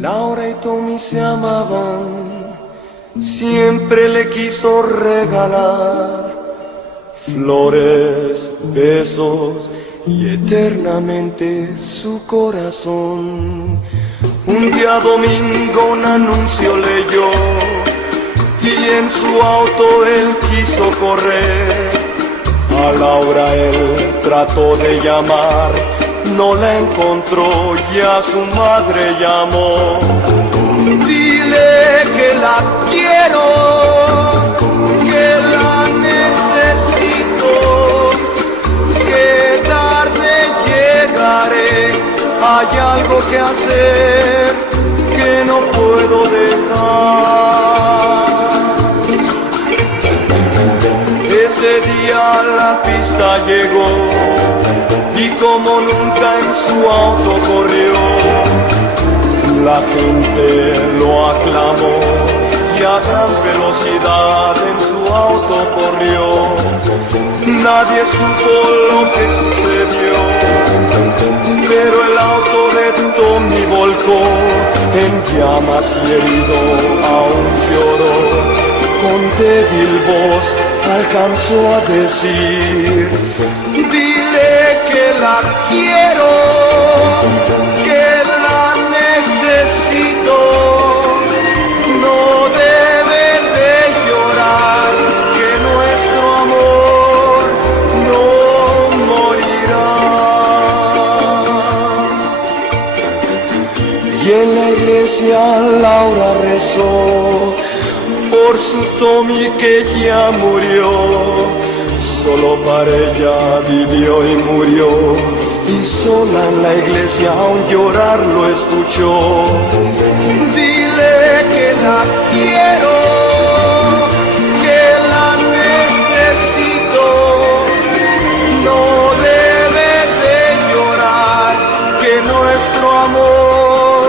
Laura y Tommy se amaban, siempre le quiso regalar flores, besos y eternamente su corazón. Un día domingo un anuncio leyó y en su auto él quiso correr. A Laura él trató de llamar, no la encontró y a su madre llamó. Dile que la quiero, que la necesito, que tarde llegaré. Hay algo que hacer que no puedo dejar. Ese día la pista llegó y como nunca en su auto corrió. La gente lo aclamó y a gran velocidad en su auto corrió. Nadie supo lo que sucedió, pero el auto de Tommy volcó en llamas y herido aún lloró. Con débil voz alcanzó a decir: dile que la quiero, que la necesito, no debe de llorar, que nuestro amor no morirá. Y en la iglesia Laura rezó por su Tommy que ya murió. Solo para ella vivió y murió, y sola en la iglesia aún llorar lo escuchó. Dile que la quiero, que la necesito, no debe de llorar, que nuestro amor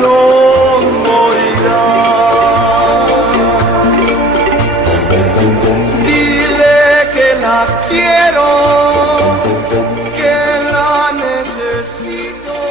no morirá. necesito